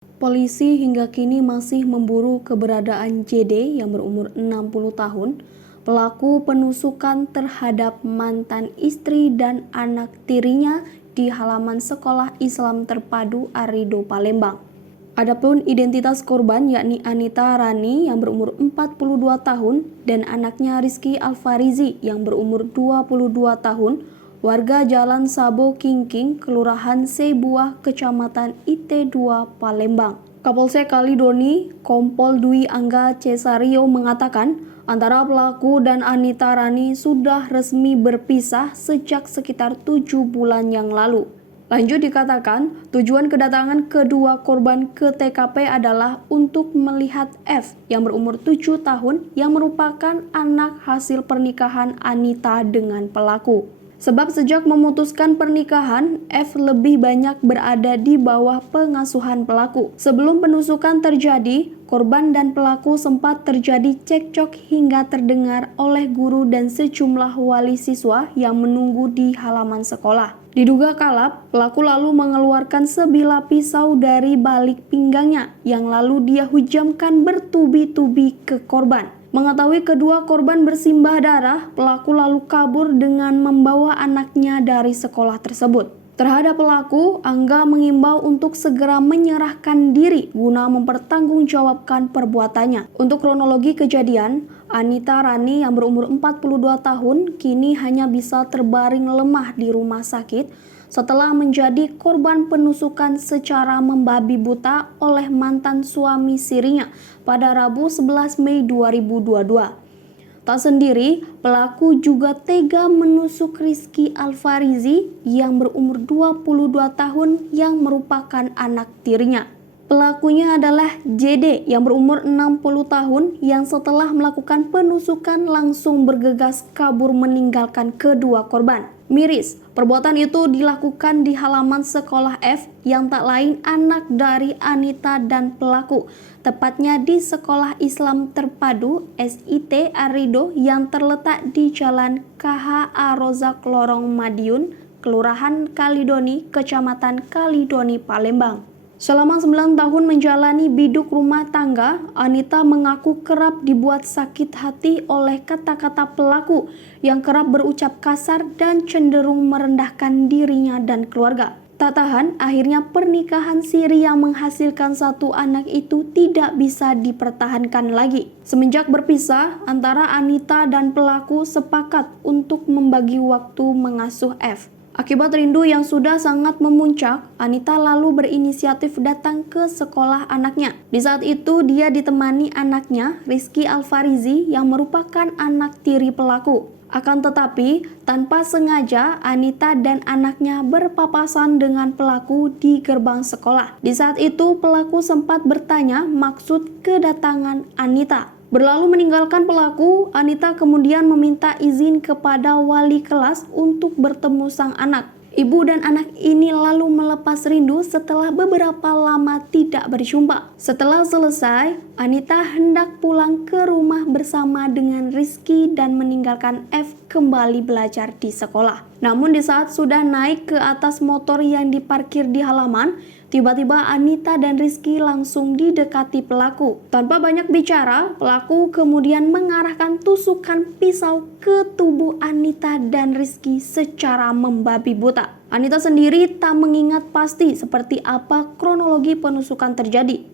Polisi hingga kini masih memburu keberadaan JD yang berumur 60 tahun, pelaku penusukan terhadap mantan istri dan anak tirinya di halaman sekolah Islam Terpadu Arido, Palembang. Adapun identitas korban yakni Anita Rani yang berumur 42 tahun dan anaknya Rizky Alfarizi yang berumur 22 tahun, warga Jalan Sabo Kingking, Kelurahan Sebuah, Kecamatan IT2, Palembang. Kapolsek Kalidoni, Kompol Dwi Angga Cesario mengatakan antara pelaku dan Anita Rani sudah resmi berpisah sejak sekitar 7 bulan yang lalu. Lanjut dikatakan, tujuan kedatangan kedua korban ke TKP adalah untuk melihat F yang berumur 7 tahun yang merupakan anak hasil pernikahan Anita dengan pelaku. Sebab sejak memutuskan pernikahan, F lebih banyak berada di bawah pengasuhan pelaku. Sebelum penusukan terjadi, korban dan pelaku sempat terjadi cekcok hingga terdengar oleh guru dan sejumlah wali siswa yang menunggu di halaman sekolah. Diduga kalap, pelaku lalu mengeluarkan sebilah pisau dari balik pinggangnya yang lalu dia hujamkan bertubi-tubi ke korban. Mengetahui kedua korban bersimbah darah, pelaku lalu kabur dengan membawa anaknya dari sekolah tersebut. Terhadap pelaku, Angga mengimbau untuk segera menyerahkan diri guna mempertanggungjawabkan perbuatannya. Untuk kronologi kejadian, Anita Rani yang berumur 42 tahun kini hanya bisa terbaring lemah di rumah sakit setelah menjadi korban penusukan secara membabi buta oleh mantan suami sirinya pada Rabu 11 Mei 2022. Tak sendiri, pelaku juga tega menusuk Rizky Alfarizi yang berumur 22 tahun yang merupakan anak tirinya. Pelakunya adalah JD yang berumur 60 tahun yang setelah melakukan penusukan langsung bergegas kabur meninggalkan kedua korban. Miris, perbuatan itu dilakukan di halaman sekolah F yang tak lain anak dari Anita dan pelaku, tepatnya di Sekolah Islam Terpadu SIT Arido yang terletak di Jalan KH Rozak Lorong Madiun, Kelurahan Kalidoni, Kecamatan Kalidoni, Palembang. Selama 9 tahun menjalani biduk rumah tangga, Anita mengaku kerap dibuat sakit hati oleh kata-kata pelaku yang kerap berucap kasar dan cenderung merendahkan dirinya dan keluarga. Tak tahan, akhirnya pernikahan siri yang menghasilkan satu anak itu tidak bisa dipertahankan lagi. Semenjak berpisah, antara Anita dan pelaku sepakat untuk membagi waktu mengasuh F. Akibat rindu yang sudah sangat memuncak, Anita lalu berinisiatif datang ke sekolah anaknya. Di saat itu, dia ditemani anaknya, Rizky Alfarizi, yang merupakan anak tiri pelaku. Akan tetapi, tanpa sengaja, Anita dan anaknya berpapasan dengan pelaku di gerbang sekolah. Di saat itu, pelaku sempat bertanya maksud kedatangan Anita. Berlalu meninggalkan pelaku, Anita kemudian meminta izin kepada wali kelas untuk bertemu sang anak. Ibu dan anak ini lalu melepas rindu setelah beberapa lama tidak berjumpa. Setelah selesai, Anita hendak pulang ke rumah bersama dengan Rizky dan meninggalkan F kembali belajar di sekolah. Namun di saat sudah naik ke atas motor yang diparkir di halaman, tiba-tiba Anita dan Rizky langsung didekati pelaku. Tanpa banyak bicara, pelaku kemudian mengarahkan tusukan pisau ke tubuh Anita dan Rizky secara membabi buta. Anita sendiri tak mengingat pasti seperti apa kronologi penusukan terjadi.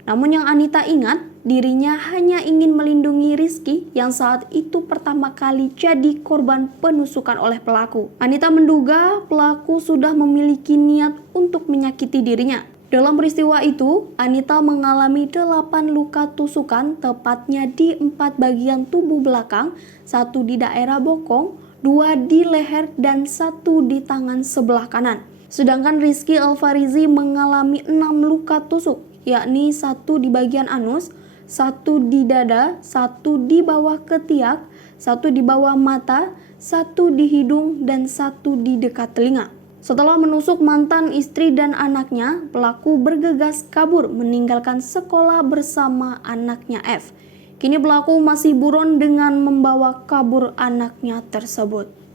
Namun yang Anita ingat, dirinya hanya ingin melindungi Rizky yang saat itu pertama kali jadi korban penusukan oleh pelaku. Anita menduga pelaku sudah memiliki niat untuk menyakiti dirinya. Dalam peristiwa itu, Anita mengalami 8 luka tusukan tepatnya di 4 bagian tubuh belakang, 1 di daerah bokong, 2 di leher, dan 1 di tangan sebelah kanan. Sedangkan Rizky Alfarizi mengalami 6 luka tusuk, yakni 1 di bagian anus, 1 di dada, 1 di bawah ketiak, 1 di bawah mata, 1 di hidung, dan 1 di dekat telinga. Setelah menusuk mantan istri dan anaknya, pelaku bergegas kabur meninggalkan sekolah bersama anaknya F. Kini pelaku masih buron dengan membawa kabur anaknya tersebut.